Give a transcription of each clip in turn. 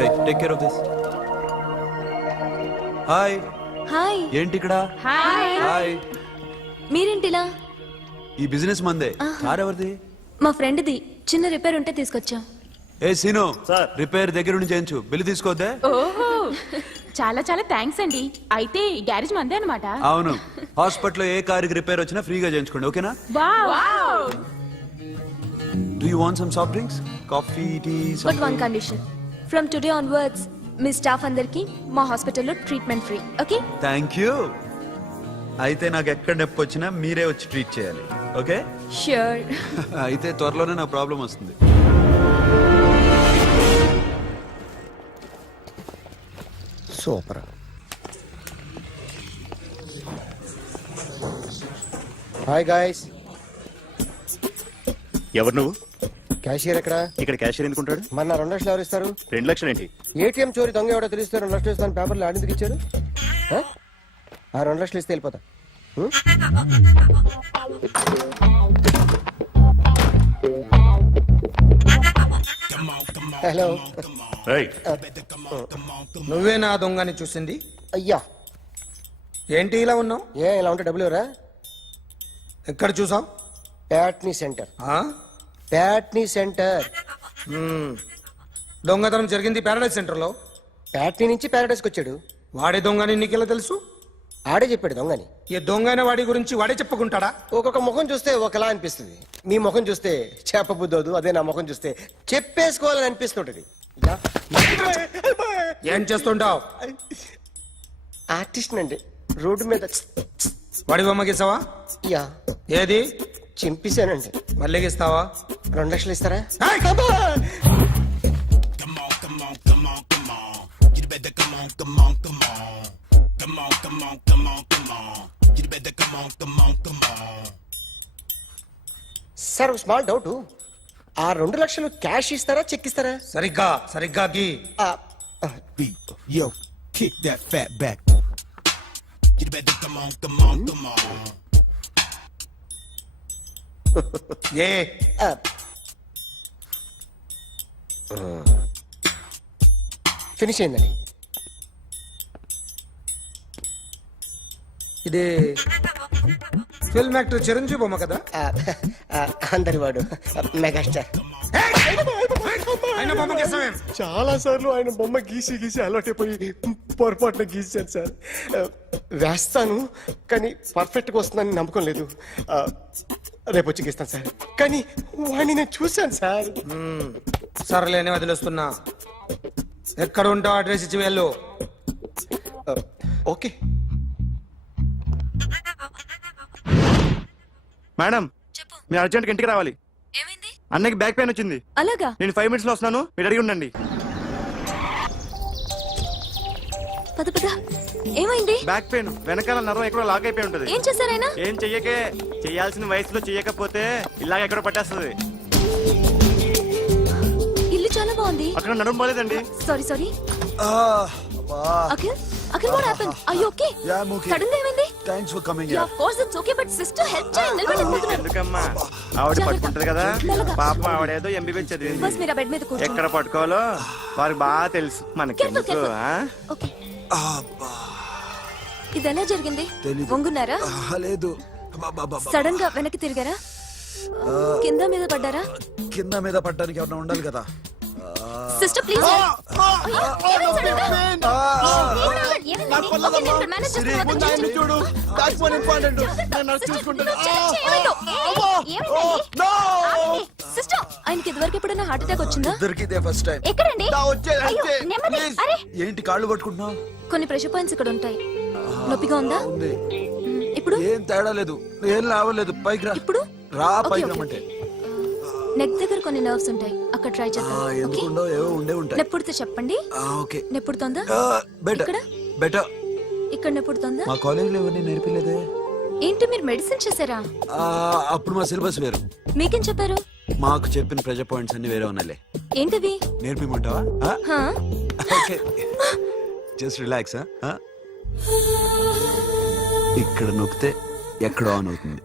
Right take care of this. Hi. Hi. ఏంటి ఇక్కడ? Hi. Hi. మీరేంటిలా? ఈ బిజినెస్ మందే. కార్ ఎవరిది? మా ఫ్రెండ్ది. చిన్న రిపేర్ ఉంటే తీసుకొచ్చాం. ఏ సీను సార్. రిపేర్ దగ్గర నుండి చేయించు, బిల్లు తీసుకోవద్దే. ఓహో చాలా చాలా థ్యాంక్స్ అండి. అయితే ఈ గ్యారేజ్ మందే అన్నమాట. అవును, హాస్పిటల్లో ఏ కారుకి రిపేర్ వచ్చినా ఫ్రీగా చేయించుకోండి, ఓకేనా? Wow. Do you want some soft drinks, coffee, tea? But one condition, from today onwards మీ స్టాఫ్ అందరికి మా హాస్పిటల్లో treatment free. Okay? Thank you. అయితే నాకు ఎక్కడ నొప్పి వచ్చినా మీరే వచ్చి ట్రీట్ చేయాలి, ఓకే? ష్యూర్. అయితే త్వరలోనే నా ప్రాబ్లం వస్తుంది. సూపర్. Hi guys. ఎవరు నువ్వు? క్యాషియర్ ఎక్కడ? ఇక్కడ క్యాషియర్ ఎందుకుంటాడు? మన 2 లక్షలు ఎవరు ఇస్తారు? 2 లక్షలు ఏంటి? ఏటీఎం చోరీ దొంగ ఎవడో తెలిస్తే 2 లక్షలు ఇస్తాను పేపర్లు ఆడిందుకు ఇచ్చారు. ఆ 2 లక్షలు ఇస్తే వెళ్ళిపోతా. హలో. నువ్వే నా దొంగని చూసింది? అయ్యా, ఏంటి ఇలా ఉన్నావు? ఇలా ఉంటే డబ్బులు ఎవరా? ఎక్కడ చూసావు? ప్యాట్నీ సెంటర్. ప్యాట్నీ సెంటర్. దొంగతనం జరిగింది ప్యారడైజ్ సెంటర్ లో. ప్యాట్నీ నుంచి ప్యారడైస్కి వచ్చాడు. వాడే దొంగని నీకెలా తెలుసు? ఆడే చెప్పాడు దొంగని. ఈ దొంగైన వాడి గురించి వాడే చెప్పుకుంటాడా? ఒక్కొక్క ముఖం చూస్తే ఒకలా అనిపిస్తుంది. మీ ముఖం చూస్తే చేపబుద్దోదు, అదే నా ముఖం చూస్తే చెప్పేసుకోవాలని అనిపిస్తుంటది. ఏం చేస్తుంటావు? ఆర్టిస్ట్ అండి. రోడ్డు మీద వాడి బొమ్మ గీసావా? యా, ఏది? చింపేశానండి. మళ్ళీ గీస్తావా? 2 లక్షలు ఇస్తారా? సార్ స్మాల్ డౌట్, ఆ 2 లక్షలు క్యాష్ ఇస్తారా చెక్ ఇస్తారా? సరిగ్గా గీ. Yo, kick that fat back. You better come on. A finish అయిందండి. ఇది ఫిల్మ్ యాక్టర్ చిరంజీవి బొమ్మ కదా? అందరి వాడు మెగాస్టార్. ఆయన బొమ్మ గీసావేం? చాలా సార్లు ఆయన బొమ్మ గీసి అలవాటైపోయి పొరపాటున గీసాను సార్. వేస్తాను కానీ పర్ఫెక్ట్గా వస్తుందని నమ్మకం లేదు. రేపు వచ్చి గీస్తాను సార్. కానీ వాడిని నేను చూశాను సార్. సర్లేని వదిలేస్తున్నా. ఎక్కడ ఉంటావు అడ్రస్ ఇచ్చి వెళ్ళు. ఓకే మేడం, మీరు అర్జెంట్ ఇంటికి రావాలి. ఏమైంది? అన్నకి బ్యాక్ పెయిన్ వచ్చింది. అలాగా? నేను 5 minutes లో వస్తున్నాను, మీరు అడిగి ఉండండి. పద పద. ఏమైంది? బ్యాక్ పెయిన్, వెనకాల నరం ఎక్కడో లాక్ అయిపోయి ఉంటది. ఏం చేశారైనా? ఏం చెయ్యకే, చెయ్యాల్సిన వయసులో చెయ్యకపోతే ఇలాగ ఎక్కడో పట్టేస్తుంది. ఇల్లు చాలా బాగుంది. అక్కడ నడుము పోలేదండి. Sorry. Akhil what happened? Are you okay? Yeah, I'm okay. Sudden గా ఏమైంది? Thanks for coming. Yeah, of course it's okay, but sister help చేయండి. నిలబడిపోతున్నారు. ఎందుకమ్మా, ఆవిడ పట్టుకుంటది కదా. పాపం ఆవిడేదో ఎంబీబీ చదివింది. బస్ మీరు ఆ బెడ్ మీద కూర్చోండి. ఎక్కడ పట్టుకోవాలో వారికి బాగా తెలుసు. మనకెందుకు? Careful. Okay. ఇది ఎలా జరిగింది? వంగున్నారా? లేదు, సడన్ గా వెనక్కి తిరిగారా? కింద మీద పడ్డారా? కింద మీద పడ్డానికి ఎవరైనా ఉండాలి కదా. Sister please. చూడు, సిస్టర్, ఆయనకి ఇదివరకు ఎప్పుడైనా హార్ట్ అటాక్ వచ్చిందా? ఇదే ఫస్ట్ టైం. ఎక్కడండి? ఏంటి కాళ్ళు పట్టుకుంటున్నావు? కొన్ని ప్రెషర్ పాయింట్స్ ఇక్కడ ఉంటాయి. నొప్పిగా ఉందా? ఉంది. ఇప్పుడు ఏం తేడా లేదు, ఏం లావలేదు. పైకి రా. ఇప్పుడు రా, పైకి రమ్మంటే. నెక్ దగ్గర కొన్ని నర్వ్స్ ఉంటాయి, అక్కడ ట్రై చేద్దాం. ఎందుకుండో ఏవో ఉండే ఉంటాయి. నెప్పుడుతో చెప్పండి. ఓకే. నెప్పుడుతోందా? బెటర్. ఇక్కడ నెప్పుడుతోందా? మా కాలేజీలో ఎవరిని నేర్పిలేదే. ఏంటి మీరు మెడిసిన్ చేశారా? అప్పుడు మా సిలబస్ వేరు. మీకేం చెప్పారు? మాకు చెప్పిన ప్రెజర్ పాయింట్స్ అన్ని వేరే ఉన్నాయిలే. ఏంటివి? నేర్పిమంటావా? హా? Okay, just relax. ఇక్కడ నొక్కితే ఎక్కడ ఆన్ అవుతుంది.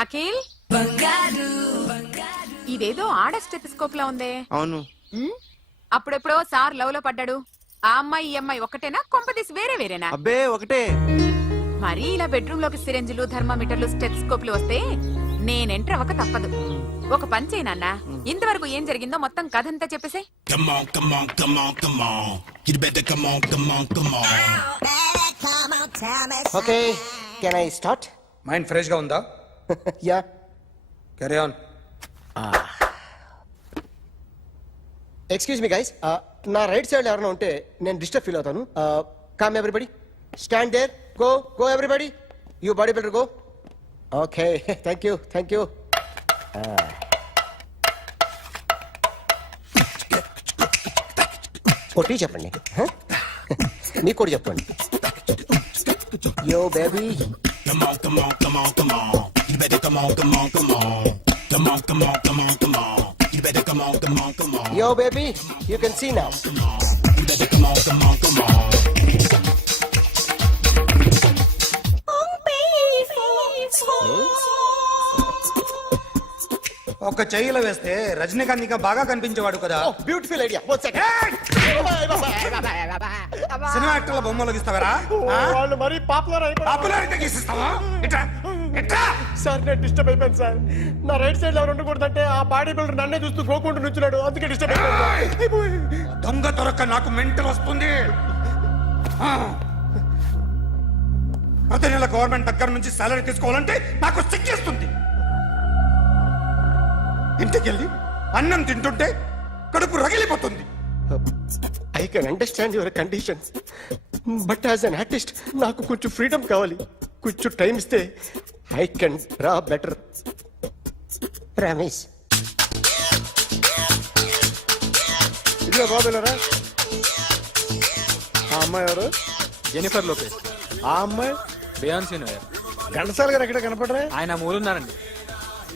అఖిల్ ఇదేదో ఆడ స్టెథిస్కోప్ లా ఉందే. అవును. ఉమ్, అప్పుడెప్పుడో సార్ లవ్ లో పడ్డాడు. ఆ అమ్మాయి ఈ అమ్మాయి ఒకటేనా, కొంపదీసి వేరే వేరేనా? అబ్బే ఒకటే. మరి ఇలా బెడ్రూమ్ లోకి సిరెంజులు, థర్మామీటర్లు, స్టెథిస్కోప్లు వస్తే నేను ఎంటర్ అవ్వక తప్పదు. ఒక పని చేయి నాన్న, ఇంతవరకు ఏం జరిగిందో మొత్తం కథ అంతా చెప్పేసాయి. Come on, come on, come on, come on. You better come on, come on, come on. Okay can I start? Mind fresh గా ఉందా? Yeah. Carry on. Excuse me guys, నా రైట్ సైడ్ ఎవరైనా ఉంటే నేను డిస్టర్బ్ ఫీల్ అవుతాను. Calm everybody, stand there, go go everybody, you body builder go. Okay thank you thank you. కొట్టి చెప్పండి, మీకు కూడా చెప్పండి. Yo baby. Come on, come on, come on, come on. You better come on, come on, come on. Come on, come on, come on, come on. You better come on, come on, come on. Yo, baby, you can see now. You better come on, come on, come on. ఒక చెయ్యిలో వేస్తే రజనీకాంత్ ఇంకా బాగా కనిపించేవాడు కదా. Oh, beautiful idea. One second. Cinema యాక్టర్ల బొమ్మలు గీస్తావరా? వాళ్ళు మరీ పాపులర్ అయిపోయారు. పాపులారిటీ గీసిస్తావా? ఇట్రా ఇట్రా. సార్ నేను డిస్టర్బ్ అయిపోయాను సార్. నా రైట్ సైడ్ ఎవరు ఉండకూడదంటే ఆ బాడీ బిల్డర్ నన్నే చూస్తూ గోకుంటూ నుంచున్నాడు, అందుకే డిస్టర్బ్ అయిపోయాను. దొంగ దొరక్క నాకు మెంటల్ వస్తుంది. ప్రతి నెల గవర్నమెంట్ దగ్గర నుంచి సాలరీ తీసుకోవాలంటే నాకు సిగ్గేస్తుంది. ఇంటికెళ్ళి అన్నం తింటుంటే కడుపు రగిలిపోతుంది. I can understand your conditions, but as an artist నాకు కొంచెం ఫ్రీడమ్ కావాలి. కొంచెం టైం ఇస్తే I can draw better. Promise. ఇదిగో బాబులరా, ఆ అమ్మాయి ఎవరు? Jennifer Lopez. ఆ అమ్మాయి బియాన్సీ నోయర్. ఘంటసాల గారు ఎక్కడ కనపడరా? ఆయన మూలున్నారండి.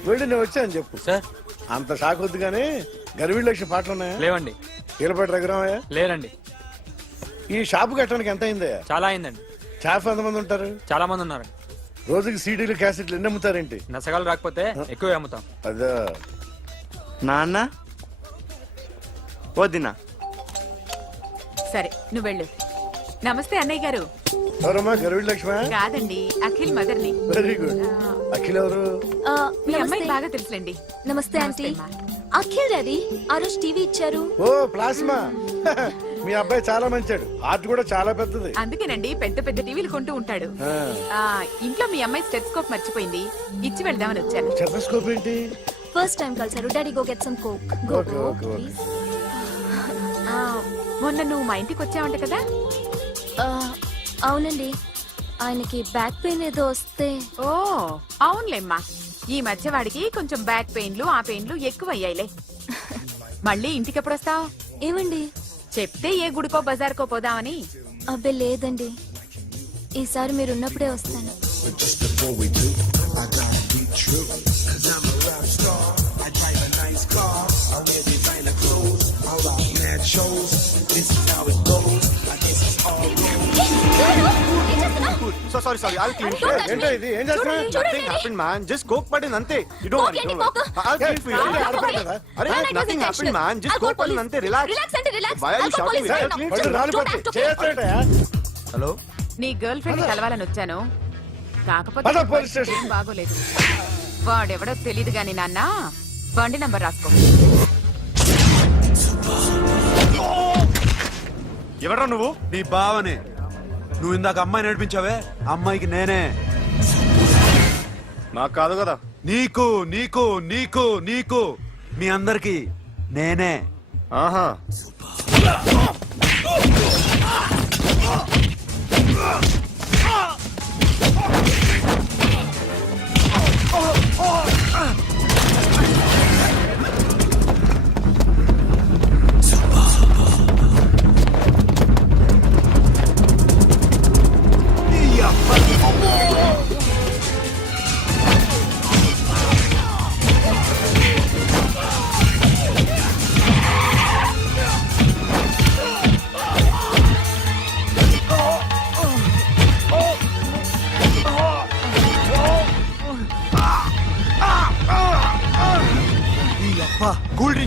వెళ్ళి నేను వచ్చాను చెప్పు. సార్ అంత షాక్ వద్దు కానీ గర్వీళ్ళ లక్ష పాటలు ఉన్నాయా? లేవండి. కీలపాటి రఘురామయ్య లేరండి. ఈ షాపు కట్టడానికి ఎంత అయిందయ్యా? చాలా అయిందండి. స్టాఫ్ ఎంతమంది ఉంటారు? చాలా మంది ఉన్నారండి. రోజుకి సీడీలు క్యాసెట్లు ఎన్ని అమ్ముతారేంటి? నసగాలు రాకపోతే ఎక్కువ అమ్ముతాం. అదే. నాన్న వదినా. సరే నువ్వు వెళ్ళు. నమస్తే అన్నయ్య గారు. ఎవరమ్మా? గర్వీళ్ళ లక్ష్మ? కాదండి, అఖిల్ మదర్ని. Very good. అఖిల్ ఎవరు? మీ అమ్మాయికి బాగా తెలుసులేండి. నమస్తే ఆంటీ. అమ్మా. అఖిల్ డాడీ ఆ రోజు టీవీ ఇచ్చారు. ఓ ప్లాస్మా. మీ అబ్బాయి చాలా మంచాడు, హార్ట్ కూడా చాలా పెద్దది. అందుకేనండి పెద్ద పెద్ద టీవీలు కొంటూ ఉంటాడు. ఆ, ఇంట్లో మీ అమ్మాయి స్టెథిస్కోప్ మర్చిపోయింది, ఇచ్చి వెళ్దామని వచ్చాను. స్టెథోస్కోప్ ఏంటి? ఫస్ట్ టైం కలిసారు. Daddy go get some coke. Go Okay, go okay, okay. Please. మొన్న నువ్వు మా ఇంటికి వచ్చావంట కదా. అవునండి, ఆయనకి బ్యాక్ పెయిన్ ఏదో వస్తే. ఓ అవునులేమ్మా, ఈ మధ్య వాడికి కొంచెం బ్యాక్ పెయిన్లు ఆ పెయిన్లు ఎక్కువ అయ్యాయిలే. మళ్ళీ ఇంటికి ఎప్పుడు వస్తావు? ఏమండి? చెప్తే ఏ గుడికో బజార్కో పోదామని. అబ్బే లేదండి, ఈసారి మీరు ఉన్నప్పుడే వస్తాను. Just before we do, I gotta be true. 'Cause I'm a rap star. I drive a nice car. I wear designer clothes. I rock mad shows. This is how it goes. I guess it's all so sorry sorry, I'll clean. ఏంటో ఇది? ఏం చేస్తున్నా? Nothing happened man, just coke పడింది అంతే. You don't worry, don't worry. I'll clean for you. ఆడపడలేదా? అరే nothing happened man, just coke పడింది అంతే. Relax. Why are you shouting? పళ్ళు రాలిపోతే చేస్తాడయా? హలో, నీ గర్ల్ ఫ్రెండ్ కలవాలని వచ్చాను, కాకపోతే పద పోలీస్ స్టేషన్. ఏం బాగోలేదు. వాడెవడో తెలీదు గాని నాన్న, బండి నంబర్ రాసుకో. ఎవడ్రా నువ్వు? నీ బావనే. నువ్వు ఇందాక అమ్మాయి నడిపించావే, అమ్మాయికి నేనే. నాకు కాదు కదా. నీకు నీకు నీకు నీకు మీ అందరికి నేనే. ఆహా.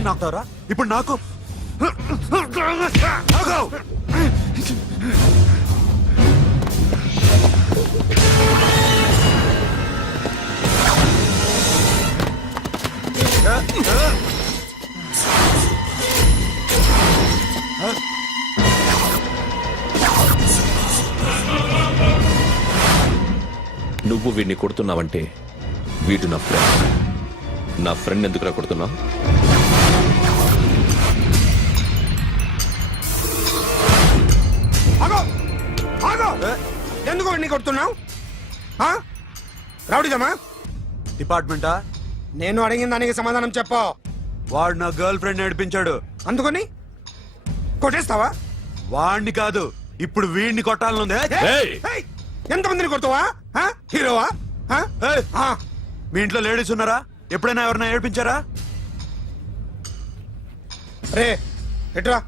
వీడిని నాకుతారా ఇప్పుడు నాకు ఆగు! నువ్వు వీడిని కొడుతున్నావంటే వీడు నా ఫ్రెండ్. నా ఫ్రెండ్ ఎందుకురా కొడుతున్నావు? ఆగో ఆగో ఎందుకు వాడిని కొడుతున్నావు? రౌడీదమ్మా? డిపార్ట్మెంటా? నేను అడిగిన దానికి సమాధానం చెప్పు. వాడు నా గర్ల్ ఫ్రెండ్ నడిపించాడు. అందుకని కొట్టేస్తావా? వాడిని కాదు, ఇప్పుడు వీడిని కొట్టాలనుంది. ఏయ్! ఏయ్! ఎంతమందిని కొడతావా? హీరోవా? ఏయ్! మీ ఇంట్లో లేడీస్ ఉన్నారా? ఎప్పుడైనా ఎవరైనా ఏడిపించారా? రే ఎట్రా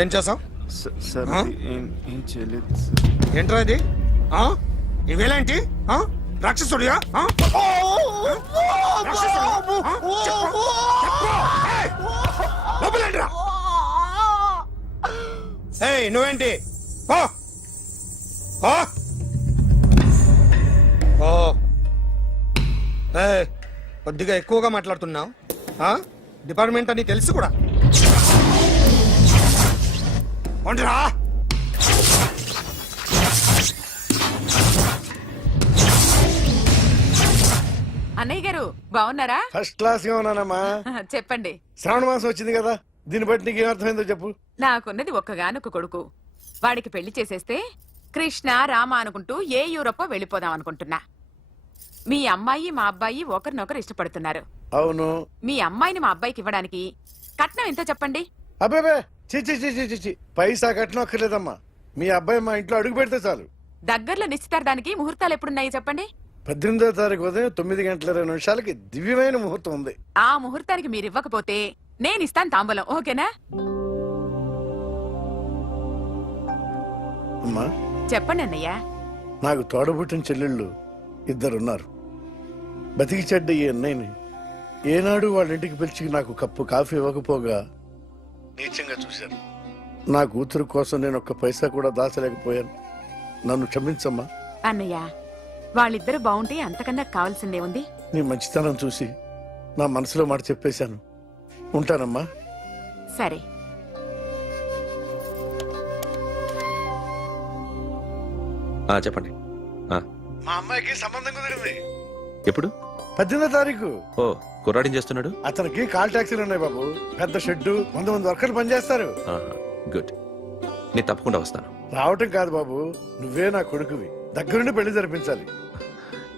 ఏం చేసావు? సార్ ఆ? ఏం చేయలేదు. ఏంట్రా ఇది? ఇవేలాంటి రాక్షసుడియా? రాక్షసుడా? చెప్పు. ఏయ్! లోపలేంట్రా? ఏయ్ నువ్వేంటి? ఓ ఓ ఓ ఏయ్, కొద్దిగా ఎక్కువగా మాట్లాడుతున్నావు. డిపార్ట్మెంట్ అని తెలుసు కూడా. ఉండరా? అన్నయ్య గారు బాగున్నారా? ఫస్ట్ క్లాస్ గా ఉన్నానమ్మా. చెప్పండి. శ్రావణ మాసం వచ్చింది కదా, దీన్ని బట్టి నీకు ఏమర్థమైందో చెప్పు. నాకున్నది ఒక్కగానొక్క కొడుకు. వాడికి పెళ్లి చేసేస్తే కృష్ణ రామ అనుకుంటూ ఏ యూరోపో వెళ్ళిపోదాం అనుకుంటున్నా. మీ అమ్మాయి మా అబ్బాయి ఒకరినొకరు ఇష్టపడుతున్నారు. అవును. మీ అమ్మాయిని మా అబ్బాయికి ఇవ్వడానికి కట్నం ఎంతో చెప్పండి. అబ్బే చి పైసా కట్నం అక్కర్లేదమ్మా. మీ అబ్బాయి మా ఇంట్లో అడుగు పెడితే చాలు. దగ్గరలో నిశ్చితార్థానికి ముహూర్తాలు ఎప్పుడున్నాయి చెప్పండి. 18వ తారీఖు ఉదయం 9:20 దివ్యమైన ముహూర్తం ఉంది. ఆ ముహూర్తానికి మీరు ఇవ్వకపోతే నేను ఇస్తాను తాంబూలం. ఓకేనా? అమ్మా, చెప్పండి అన్నయ్య. నాకు తోడబుట్టిన చెల్లెళ్ళు ఇద్దరున్నారు. బతికి చెడ్డ ఈ అన్నయ్యని ఏనాడు వాళ్ళ ఇంటికి పిలిచి నాకు కప్పు కాఫీ ఇవ్వకపోగా నీచంగా చూశాను. నా కూతురు కోసం నేను ఒక్క పైసా కూడా దాచలేకపోయాను. నన్ను క్షమించమ్మా. అన్నయ్య, వాళ్ళిద్దరు బాగుంటే అంతకన్నా కావాల్సిందే ఉంది. నీ మంచితనం చూసి నా మనసులో మాట చెప్పేశాను. ఉంటానమ్మా. సరే. చెప్పండి. మా అమ్మాయికి సంబంధం కుదిరింది. ఎప్పుడు? 18వ తారీఖు. ఓ, కుర్రాడిని చేస్తున్నాడు. అతనికి కాల్ టాక్సీలు ఉన్నాయి బాబు. పెద్ద షెడ్డు, 100 మంది వర్కర్లు పనిచేస్తారు. గుడ్. నేను తప్పకుండా వస్తాను. రావటం కాదు బాబు, నువ్వే నా కొడుకువి. దగ్గరుండి పెళ్లి జరిపించాలి.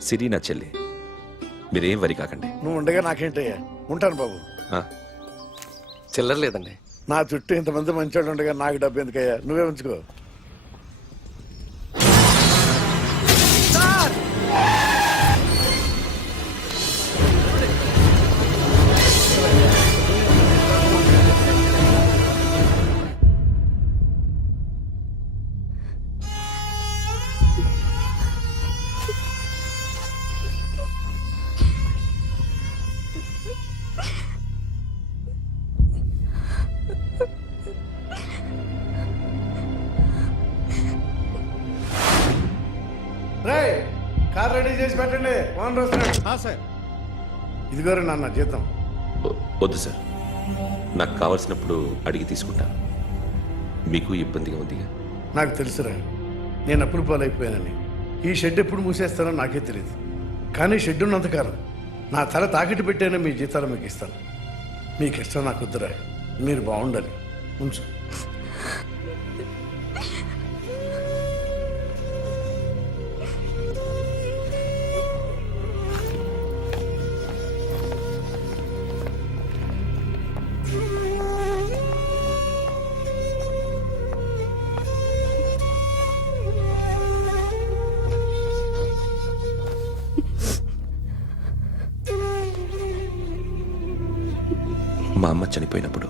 సిరి నా చెల్లి, మీరేం వరి కాకండి. నువ్వు ఉండగా నాకేంటయ్యా. ఉంటాను బాబు. చిల్లర లేదండి. నా చుట్టూ ఇంతమంది మంచోళ్ళు ఉండగా నాకు డబ్బు ఎందుకయ్యా, నువ్వే ఉంచుకో. కార్ రెడీ చేసి పెట్టండి. ఓనర్ వస్తున్నాడు. సార్, ఇదిగోరు నాన్న జీతం. వద్దు సార్, నాకు కావలసినప్పుడు అడిగి తీసుకుంటాను. మీకు ఇబ్బందిగా ఉందిగా? నాకు తెలుసురా, నేను అప్పులు పాలైపోయానని. ఈ షెడ్ ఎప్పుడు మూసేస్తానో నాకే తెలియదు. కానీ షెడ్ ఉన్నంతకాలం నా తల తాకిట్టు పెట్టైనా మీ జీతాలు మీకు ఇస్తాను. మీకు ఇష్టం నాకు వద్దురా, మీరు బాగుండాలి. ఉంచు. మా అమ్మ చనిపోయినప్పుడు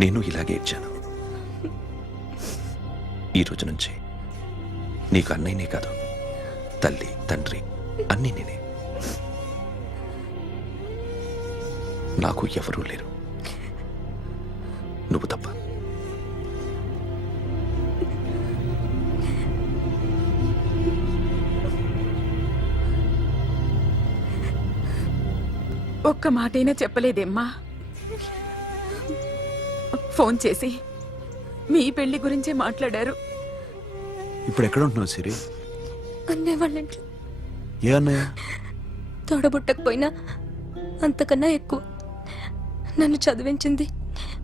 నేను ఇలాగే ఇచ్చాను. ఈ రోజు నుంచి నీకు అన్నయ్యనే కాదు, తల్లి తండ్రి అన్నీ నేనే. నాకు ఎవరూ లేరు, నువ్వు తప్ప. ఒక్క మాటైనా చెప్పలేదేమ్మా? ఫోన్ చేసి మీ పెళ్లి గురించే మాట్లాడారు. ఇప్పుడు ఎక్కడ ఉంటున్నావు సిరి? అన్నయ్య వాళ్ళ ఇంట్లో. ఏ అన్నయ్య? తోడబుట్టకపోయినా అంతకన్నా ఎక్కువ నన్ను చదివించింది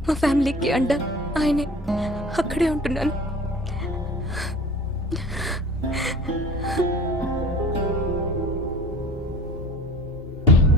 మా ఫ్యామిలీకి అండ ఆయనే. అక్కడే ఉంటున్నాను.